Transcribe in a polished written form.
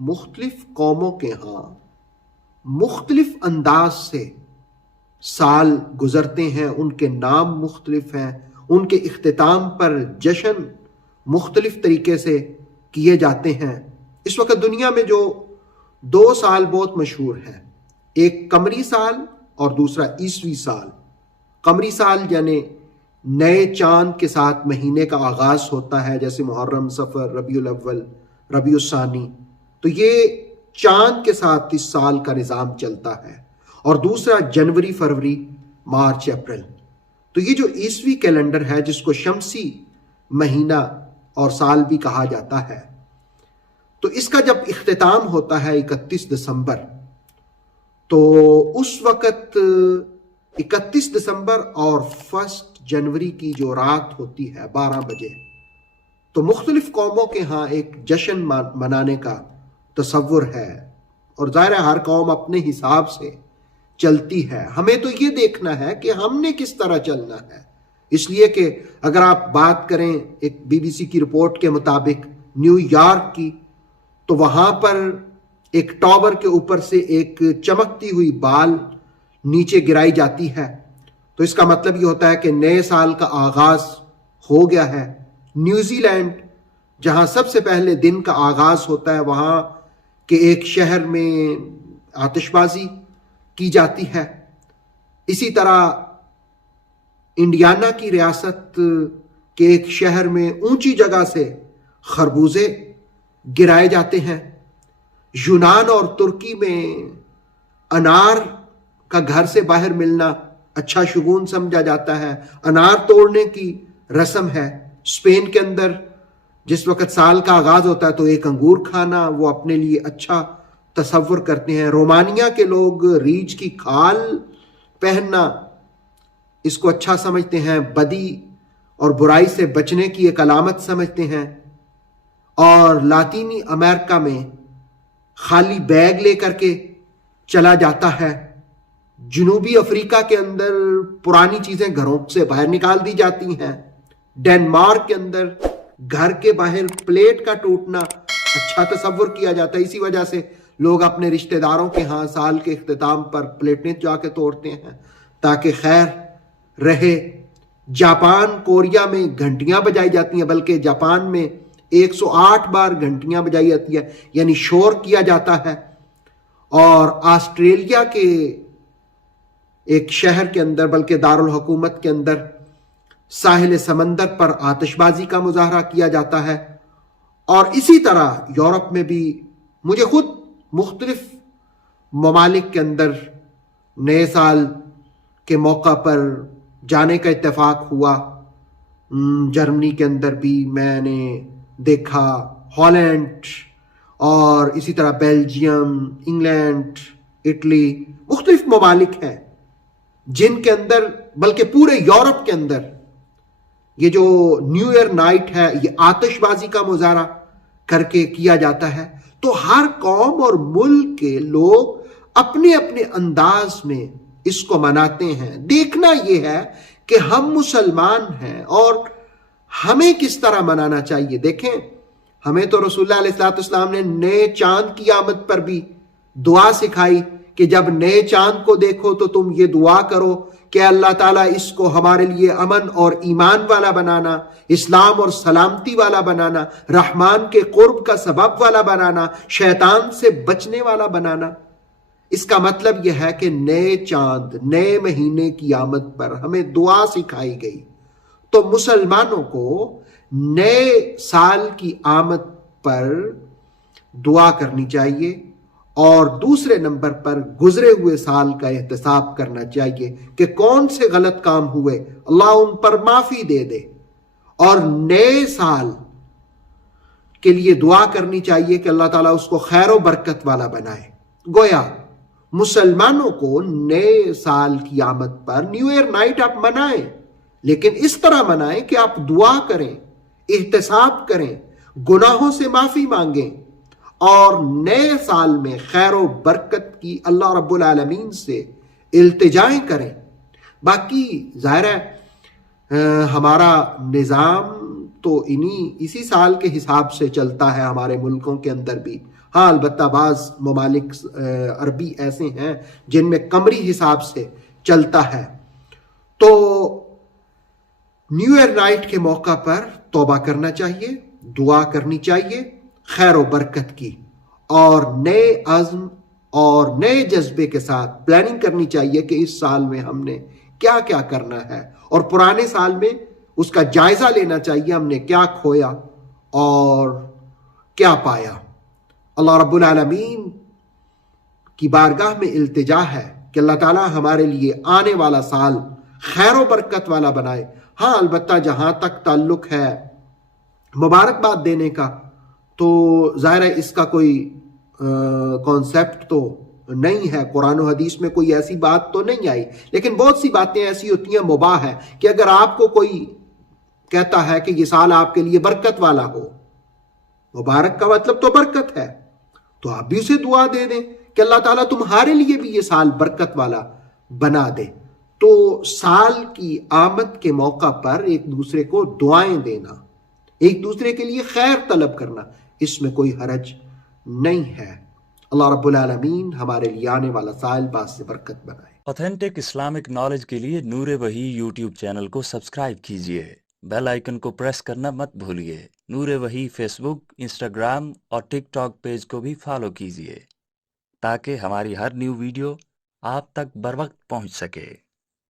مختلف قوموں کے ہاں مختلف انداز سے سال گزرتے ہیں، ان کے نام مختلف ہیں، ان کے اختتام پر جشن مختلف طریقے سے کیے جاتے ہیں۔ اس وقت دنیا میں جو دو سال بہت مشہور ہیں، ایک قمری سال اور دوسرا عیسوی سال۔ قمری سال یعنی نئے چاند کے ساتھ مہینے کا آغاز ہوتا ہے، جیسے محرم، صفر، ربیع الاول، ربیع الثانی، تو یہ چاند کے ساتھ اس سال کا نظام چلتا ہے۔ اور دوسرا جنوری، فروری، مارچ، اپریل۔ تو یہ جو عیسوی کیلنڈر ہے، جس کو شمسی مہینہ اور سال بھی کہا جاتا ہے، تو اس کا جب اختتام ہوتا ہے 31 دسمبر، تو اس وقت 31 دسمبر اور 1 جنوری کی جو رات ہوتی ہے 12 بجے، تو مختلف قوموں کے ہاں ایک جشن منانے کا تصور ہے، اور ظاہر ہے ہر قوم اپنے حساب سے چلتی ہے۔ ہمیں تو یہ دیکھنا ہے کہ ہم نے کس طرح چلنا ہے، اس لیے کہ اگر آپ بات کریں ایک BBC کی رپورٹ کے مطابق نیو یارک کی، تو وہاں پر ایک ٹاور کے اوپر سے ایک چمکتی ہوئی بال نیچے گرائی جاتی ہے، تو اس کا مطلب یہ ہوتا ہے کہ نئے سال کا آغاز ہو گیا ہے۔ نیوزی لینڈ، جہاں سب سے پہلے دن کا آغاز ہوتا ہے، وہاں کے ایک شہر میں آتش بازی کی جاتی ہے۔ اسی طرح انڈیانا کی ریاست کے ایک شہر میں اونچی جگہ سے خربوزے گرائے جاتے ہیں۔ یونان اور ترکی میں انار کا گھر سے باہر ملنا اچھا شگون سمجھا جاتا ہے، انار توڑنے کی رسم ہے۔ اسپین کے اندر جس وقت سال کا آغاز ہوتا ہے تو ایک انگور کھانا وہ اپنے لیے اچھا تصور کرتے ہیں۔ رومانیہ کے لوگ ریچھ کی کھال پہننا اس کو اچھا سمجھتے ہیں، بدی اور برائی سے بچنے کی ایک علامت سمجھتے ہیں۔ اور لاطینی امریکہ میں خالی بیگ لے کر کے چلا جاتا ہے۔ جنوبی افریقہ کے اندر پرانی چیزیں گھروں سے باہر نکال دی جاتی ہیں۔ ڈنمارک کے اندر گھر کے باہر پلیٹ کا ٹوٹنا اچھا تصور کیا جاتا ہے، اسی وجہ سے لوگ اپنے رشتہ داروں کے ہاں سال کے اختتام پر پلیٹیں جا کے توڑتے ہیں تاکہ خیر رہے۔ جاپان، کوریا میں گھنٹیاں بجائی جاتی ہیں، بلکہ جاپان میں 108 بار گھنٹیاں بجائی جاتی ہیں، یعنی شور کیا جاتا ہے۔ اور آسٹریلیا کے ایک شہر کے اندر، بلکہ دارالحکومت کے اندر، ساحل سمندر پر آتش بازی کا مظاہرہ کیا جاتا ہے۔ اور اسی طرح یورپ میں بھی مجھے خود مختلف ممالک کے اندر نئے سال کے موقع پر جانے کا اتفاق ہوا۔ جرمنی کے اندر بھی میں نے دیکھا، ہالینڈ، اور اسی طرح بیلجیم، انگلینڈ، اٹلی، مختلف ممالک ہیں جن کے اندر، بلکہ پورے یورپ کے اندر، یہ جو نیو ایئر نائٹ ہے یہ آتش بازی کا مظاہرہ کر کے کیا جاتا ہے۔ تو ہر قوم اور ملک کے لوگ اپنے اپنے انداز میں اس کو مناتے ہیں۔ دیکھنا یہ ہے کہ ہم مسلمان ہیں اور ہمیں کس طرح منانا چاہیے۔ دیکھیں، ہمیں تو رسول اللہ علیہ السلام نے نئے چاند کی آمد پر بھی دعا سکھائی کہ جب نئے چاند کو دیکھو تو تم یہ دعا کرو کہ اللہ تعالیٰ اس کو ہمارے لیے امن اور ایمان والا بنانا، اسلام اور سلامتی والا بنانا، رحمان کے قرب کا سبب والا بنانا، شیطان سے بچنے والا بنانا۔ اس کا مطلب یہ ہے کہ نئے چاند، نئے مہینے کی آمد پر ہمیں دعا سکھائی گئی۔ تو مسلمانوں کو نئے سال کی آمد پر دعا کرنی چاہیے، اور دوسرے نمبر پر گزرے ہوئے سال کا احتساب کرنا چاہیے کہ کون سے غلط کام ہوئے، اللہ ان پر معافی دے دے، اور نئے سال کے لیے دعا کرنی چاہیے کہ اللہ تعالیٰ اس کو خیر و برکت والا بنائے۔ گویا مسلمانوں کو نئے سال کی آمد پر نیو ایئر نائٹ آپ منائیں، لیکن اس طرح منائیں کہ آپ دعا کریں، احتساب کریں، گناہوں سے معافی مانگیں، اور نئے سال میں خیر و برکت کی اللہ رب العالمین سے التجائیں کریں۔ باقی ظاہر ہے ہمارا نظام تو اسی سال کے حساب سے چلتا ہے، ہمارے ملکوں کے اندر بھی ہاں البتہ بعض ممالک عربی ایسے ہیں جن میں قمری حساب سے چلتا ہے. تو نیو ایئر نائٹ کے موقع پر توبہ کرنا چاہیے، دعا کرنی چاہیے خیر و برکت کی، اور نئے عزم اور نئے جذبے کے ساتھ پلاننگ کرنی چاہیے کہ اس سال میں ہم نے کیا کیا کرنا ہے، اور پرانے سال میں اس کا جائزہ لینا چاہیے ہم نے کیا کھویا اور کیا پایا. اللہ رب العالمین کی بارگاہ میں التجا ہے کہ اللہ تعالیٰ ہمارے لیے آنے والا سال خیر و برکت والا بنائے. ہاں البتہ جہاں تک تعلق ہے مبارکباد دینے کا، تو ظاہر ہے اس کا کوئی کانسیپٹ تو نہیں ہے، قرآن و حدیث میں کوئی ایسی بات تو نہیں آئی، لیکن بہت سی باتیں ایسی ہوتی ہیں مباح ہے کہ اگر آپ کو کوئی کہتا ہے کہ یہ سال آپ کے لیے برکت والا ہو، مبارک کا مطلب تو برکت ہے، تو آپ بھی اسے دعا دے دیں کہ اللہ تعالیٰ تمہارے لیے بھی یہ سال برکت والا بنا دے. تو سال کی آمد کے موقع پر ایک دوسرے کو دعائیں دینا، ایک دوسرے کے لیے خیر طلب کرنا، اس میں کوئی حرج نہیں ہے. اللہ رب العالمین ہمارے لیے آنے والا سال باعث سے برکت بنائے. اوتھینٹک اسلامک نالج کے لیے نور وحی یوٹیوب چینل کو سبسکرائب کیجیے، بیل آئیکن کو پریس کرنا مت بھولیے. نور وحی فیس بک، انسٹاگرام اور ٹک ٹاک پیج کو بھی فالو کیجیے تاکہ ہماری ہر نیو ویڈیو آپ تک بروقت پہنچ سکے.